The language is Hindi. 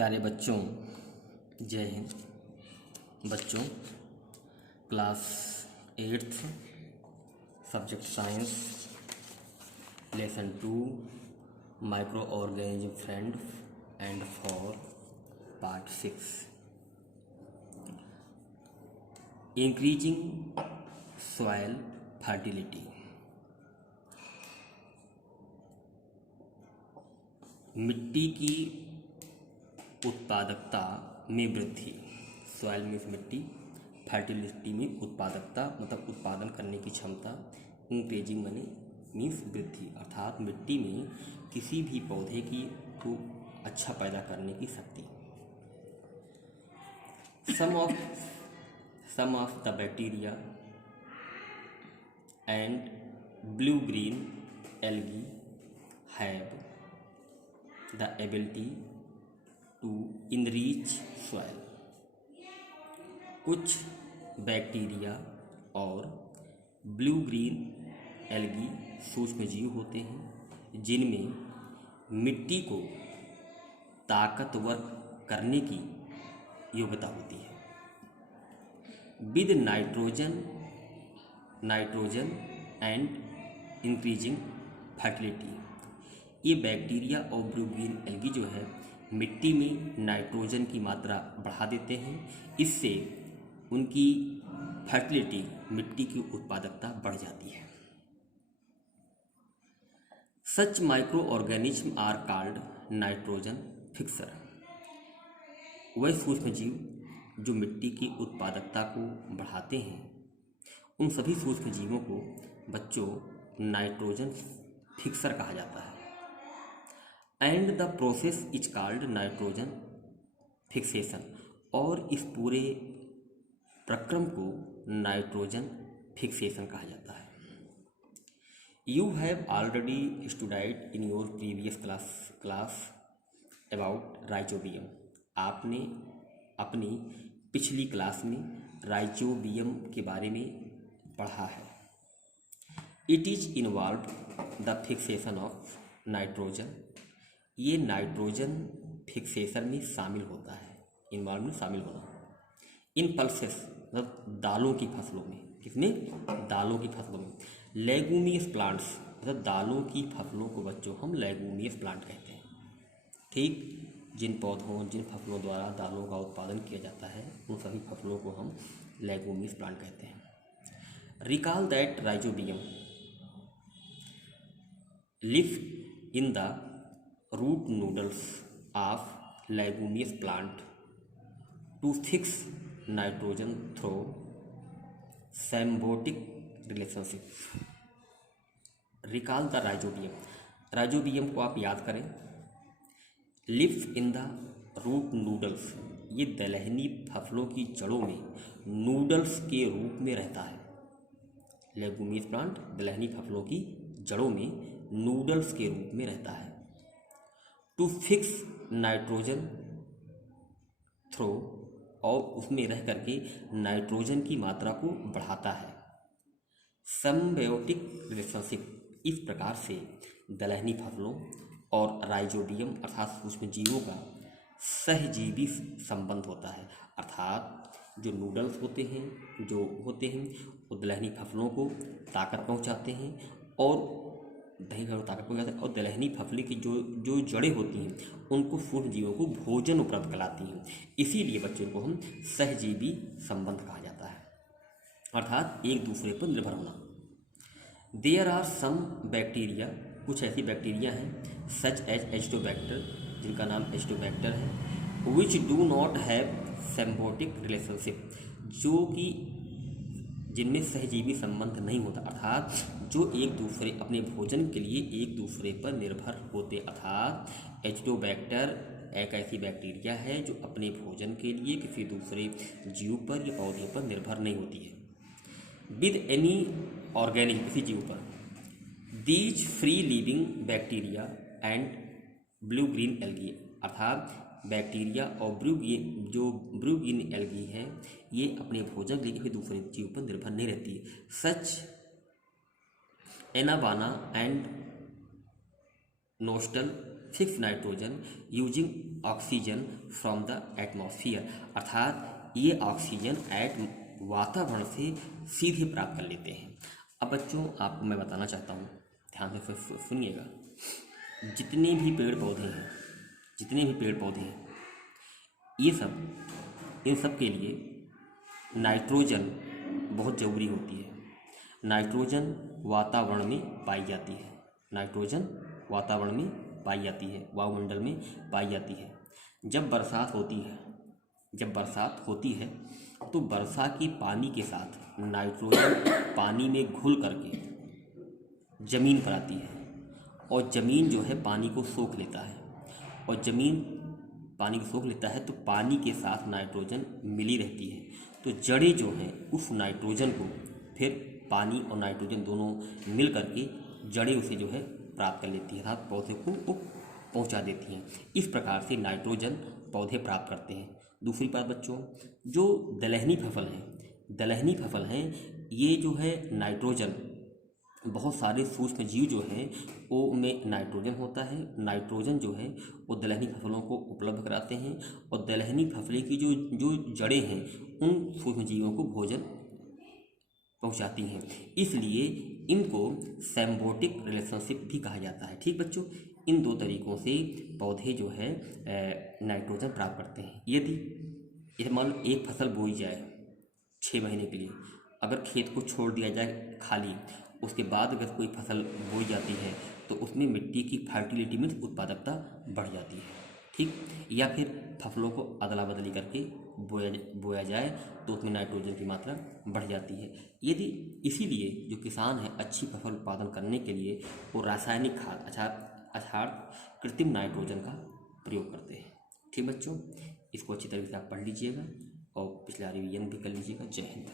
प्यारे बच्चों, जय हिंद। बच्चों, class 8th subject science, lesson 2 micro organism friend and for, part 6 increasing soil fertility. मिट्टी की उत्पादकता में वृद्धि। सॉइल मीन्स मिट्टी, फर्टिलिटी में उत्पादकता मतलब उत्पादन करने की क्षमता, इंक्रीजिंग मनी मीन्स वृद्धि, अर्थात मिट्टी में किसी भी पौधे की को अच्छा पैदा करने की शक्ति। Some of the bacteria and blue green algae have the ability to enrich soil. कुछ बैक्टीरिया और ब्लू ग्रीन एल्गी सूक्ष्म जीव होते हैं जिनमें मिट्टी को ताकतवर करने की योग्यता होती है। With nitrogen and increasing fertility. ये बैक्टीरिया और ब्लू ग्रीन एल्गी जो है मिट्टी में नाइट्रोजन की मात्रा बढ़ा देते हैं, इससे उनकी फर्टिलिटी, मिट्टी की उत्पादकता बढ़ जाती है। Such micro organism are called nitrogen fixer. वह सूक्ष्म जीव जो मिट्टी की उत्पादकता को बढ़ाते हैं, उन सभी सूक्ष्म जीवों को बच्चों नाइट्रोजन फिक्सर कहा जाता है। And the process is called nitrogen fixation. और इस पूरे प्रक्रम को नाइट्रोजन फिक्सेशन कहा जाता है। You have already studied in your previous class about rhizobium. आपने अपनी पिछली क्लास में राइजोबियम के बारे में पढ़ा है। It is involve the fixation of nitrogen. ये नाइट्रोजन फिक्सेशन में शामिल होता है। इन्वॉल्व में शामिल होना। इन पल्सेस मतलब दालों की फसलों में। किसमें? दालों की फसलों में। लेगुमियस प्लांट्स मतलब दालों की फसलों को बच्चों हम लेगुमियस प्लांट कहते हैं। ठीक, जिन पौधों, जिन फसलों द्वारा दालों का उत्पादन किया जाता है, उन सभी फसलों को हम लेगुमियस प्लांट कहते हैं। Recall that rhizobium live in the root noodles of leguminous plant to fix nitrogen through symbiotic relationship. Recall the rhizobium. Rhizobium को आप याद करें। Lives in the root nodules, ये दलहनी फसलों की जड़ों में नूडल्स के रूप में रहता है। लेगुमियस प्लांट दलहनी फसलों की जड़ों में नूडल्स के रूप में रहता है। टू फिक्स नाइट्रोजन थ्रो, और उसमें रह करके नाइट्रोजन की मात्रा को बढ़ाता है। सिम्बायोटिक रिलेशनशिप, इस प्रकार से दलहनी फसलों और राइजोबियम अर्थात सूक्ष्म जीवों का सहजीवी संबंध होता है। अर्थात जो नूडल्स होते हैं वो दलहनी फसलों को ताकत पहुंचाते हैं और दही को ताकत पहुंचाते हैं, और दलहनी फसली की जो जड़ें होती हैं उनको सूक्ष्म जीवों को भोजन उपलब्ध कराती हैं। इसीलिए बच्चों को हम सहजीवी संबंध कहा जाता है, अर्थात एक दूसरे पर निर्भर होना। देयर आर सम बैक्टीरिया, कुछ ऐसी बैक्टीरिया हैं सच एज एस्टोबैक्टर, जिनका नाम एस्टोबैक्टर है, which do not have symbiotic relationship, जो कि जिनमें सहजीवी संबंध नहीं होता, अर्थात जो एक दूसरे अपने भोजन के लिए एक दूसरे पर निर्भर होते। अर्थात एस्टोबैक्टर एक ऐसी बैक्टीरिया है जो अपने भोजन के लिए किसी दूसरे जीव पर या पौधे पर निर्भर नहीं होती है। विद एनी ऑर्गेनिक, किसी जीव पर। These free living bacteria and blue green algae, अर्थात बैक्टीरिया और ब्लू ग्रीन एल्गी हैं, ये अपने भोजन के लिए किसी दूसरे जीव पर निर्भर नहीं रहती है। Such anabaena and nostoc fix nitrogen using oxygen from the atmosphere, अर्थात ये ऑक्सीजन वातावरण से सीधे प्राप्त कर लेते हैं। अब बच्चों आपको मैं बताना चाहता हूँ, ध्यान से सुनिएगा। जितने भी पेड़ पौधे हैं ये सब, इन सब के लिए नाइट्रोजन बहुत ज़रूरी होती है। नाइट्रोजन वातावरण में पाई जाती है, नाइट्रोजन वातावरण में पाई जाती है, वायुमंडल में पाई जाती है। जब बरसात होती है तो वर्षा के पानी के साथ नाइट्रोजन पानी में घुल करके ज़मीन पर आती है, और ज़मीन जो है पानी को सोख लेता है, और ज़मीन पानी को सोख लेता है तो पानी के साथ नाइट्रोजन मिली रहती है। तो जड़ें जो हैं उस नाइट्रोजन को, फिर पानी और नाइट्रोजन दोनों मिल करके जड़ें उसे जो है प्राप्त कर लेती है, अर्थात पौधे को वो पहुंचा देती हैं। इस प्रकार से नाइट्रोजन पौधे प्राप्त करते हैं। दूसरी बात बच्चों, जो दलहनी फसल हैं ये जो है नाइट्रोजन, बहुत सारे सूक्ष्म जीव जो हैं वो में नाइट्रोजन होता है। नाइट्रोजन जो है वो दलहनी फसलों को उपलब्ध कराते हैं, और दलहनी फसलें की जो जड़ें हैं उन सूक्ष्म जीवों को भोजन पहुंचाती हैं। इसलिए इनको सिम्बायोटिक रिलेशनशिप भी कहा जाता है। ठीक बच्चों, इन दो तरीकों से पौधे जो है नाइट्रोजन प्राप्त करते हैं। यदि मान लो एक फसल बोई जाए 6 महीने के लिए, अगर खेत को छोड़ दिया जाए खाली, उसके बाद अगर कोई फसल बोई जाती है तो उसमें मिट्टी की फर्टिलिटी में उत्पादकता बढ़ जाती है। ठीक, या फिर फसलों को अदला बदली करके बोया जाए तो उसमें नाइट्रोजन की मात्रा बढ़ जाती है। यदि इसीलिए जो किसान है अच्छी फसल उत्पादन करने के लिए वो रासायनिक खाद अर्थात कृत्रिम नाइट्रोजन का प्रयोग करते हैं। ठीक बच्चों, इसको अच्छी तरीके से आप पढ़ लीजिएगा और पिछला रिवीजन भी कर लीजिएगा। जय हिंद।